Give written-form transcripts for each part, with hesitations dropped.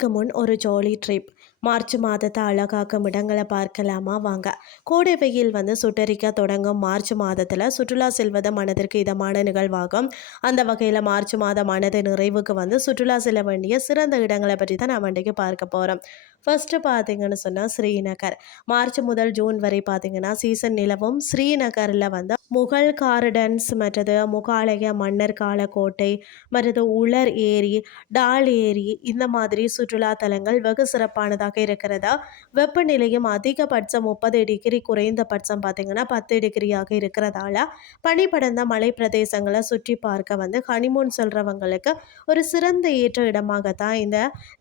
அதுக்கு முன் ஒரு ஜாலி ட்ரிப். மார்ச் மாதத்தை அழகாக்கும் இடங்களை பார்க்கலாமா வாங்க. கோடை வெயில் சுட்டரிக்க தொடங்கும் மார்ச் மாதத்தில் சுற்றுலா செல்வது மனதிற்கு இதமான நிகழ்வாகும். அந்த வகையில் மார்ச் மாதம் மனது நிறைவுக்கு சுற்றுலா செல்ல வேண்டிய சிறந்த இடங்களை பற்றி தான் நாம் இன்றைக்கு பார்க்க போகிறோம். ஃபர்ஸ்ட் பார்த்தீங்கன்னு சொன்னால் ஸ்ரீநகர். மார்ச் முதல் ஜூன் வரை பார்த்தீங்கன்னா சீசன் நிலவும் ஸ்ரீநகரில் முகல் கார்டன்ஸ் மற்றது முகாலய மன்னர் கால கோட்டை மற்றது உலர் ஏரி, டால் ஏரி இந்த மாதிரி சுற்றுலா தலங்கள் வெகு சிறப்பானதாக இருக்கிறதா. வெப்பநிலையும் அதிகபட்சம் 30 டிகிரி, குறைந்தபட்சம் பார்த்தீங்கன்னா 10 டிகிரியாக இருக்கிறதால பனிப்படர்ந்த மலை பிரதேசங்களை சுற்றி பார்க்க ஹனிமூன் சொல்கிறவங்களுக்கு ஒரு சிறந்த ஏற்ற இடமாகத்தான் இந்த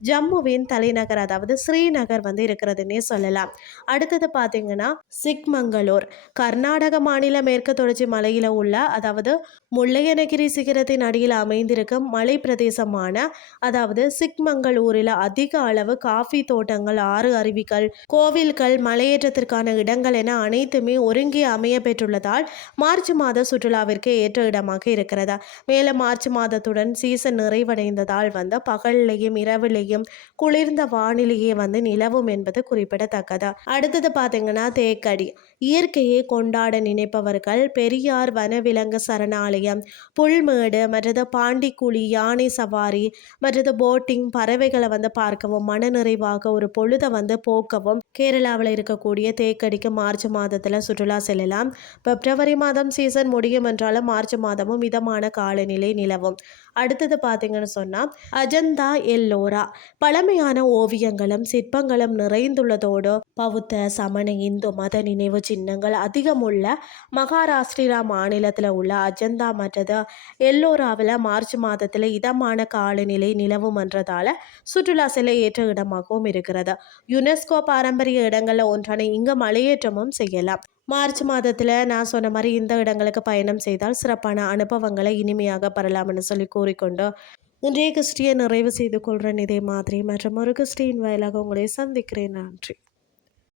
ஜம்முவின் தலைநகர் அதாவது ஸ்ரீநகர் இருக்கிறதுன்னே சொல்லலாம். அடுத்தது பார்த்தீங்கன்னா சிக்மங்களூர். கர்நாடக மாநில மேற்கு தொடர்ச்சி மலையில் உள்ள அதாவது முல்லையனகிரி சிகரத்தின் அடியில் அமைந்திருக்கும் மலை பிரதேசமான அதாவது சிக்மங்களூரில் அதிக அளவு காஃபி தோட்டங்கள், 6 அருவிகள், கோவில்கள், மலையேற்றத்திற்கான இடங்கள் என அனைத்துமே ஒருங்கே அமைய பெற்றுள்ளதால் மார்ச் மாத சுற்றுலாவிற்கு ஏற்ற இடமாக இருக்கிறதா. மேலும் மார்ச் மாதத்துடன் சீசன் நிறைவடைந்ததால் பகல்லையும் இரவிலையும் குளிர்ந்த வானிலையே நிலவும் என்பது குறிப்பிடத்தக்கதா. அடுத்தது பார்த்தீங்கன்னா தேக்கடி. இயற்கையை கொண்டாட நினைப்பவர்கள் பெரியார் வனவிலங்கு சரணாலயம், புல்மேடு மற்றது பாண்டிக்குழி, யானை சவாரி மற்றது போட்டிங், பறவைகளை பார்க்கவும் மனநிறைவாக ஒரு பொழுதை போக்கவும் கேரளாவில் இருக்கக்கூடிய தேக்கடிக்கு மார்ச் மாதத்தில் சுற்றுலா செல்லலாம். பிப்ரவரி மாதம் சீசன் முடியும் என்றாலும் மார்ச் மாதமும் மிதமான காலநிலை நிலவும். அடுத்தது பார்த்தீங்கன்னு சொன்னால் அஜந்தா எல்லோரா. பழமையான ஓவியங்களும் சிற்பங்களும் நிறைந்துள்ளதோடு பௌத்த, சமண, இந்து மத நினைவு சின்னங்கள் அதிகமுள்ள மகாராஷ்டிரா மாநிலத்தில் உள்ள அஜந்தா மற்றது எல்லோராவில் மார்ச் மாதத்தில் இதமான காலநிலை நிலவும் என்றதால் சுற்றுலா செல்ல ஏற்ற இடமாகவும் இருக்கிறது. யுனெஸ்கோ பாரம்பரிய இடங்களில் ஒன்றான இங்கு மலையேற்றமும் செய்யலாம். மார்ச் மாதத்தில் நான் சொன்ன மாதிரி இந்த இடங்களுக்கு பயணம் செய்தால் சிறப்பான அனுபவங்களை இனிமையாக பெறலாம்னு சொல்லி கூறிக்கொண்டு இன்றைய கிறிஸ்டியை நிறைவு செய்து கொள்கிறேன். இதே மாதிரி மற்றும் ஒரு கிறிஸ்டியின் வாயிலாக உங்களை சந்திக்கிறேன். நன்றி.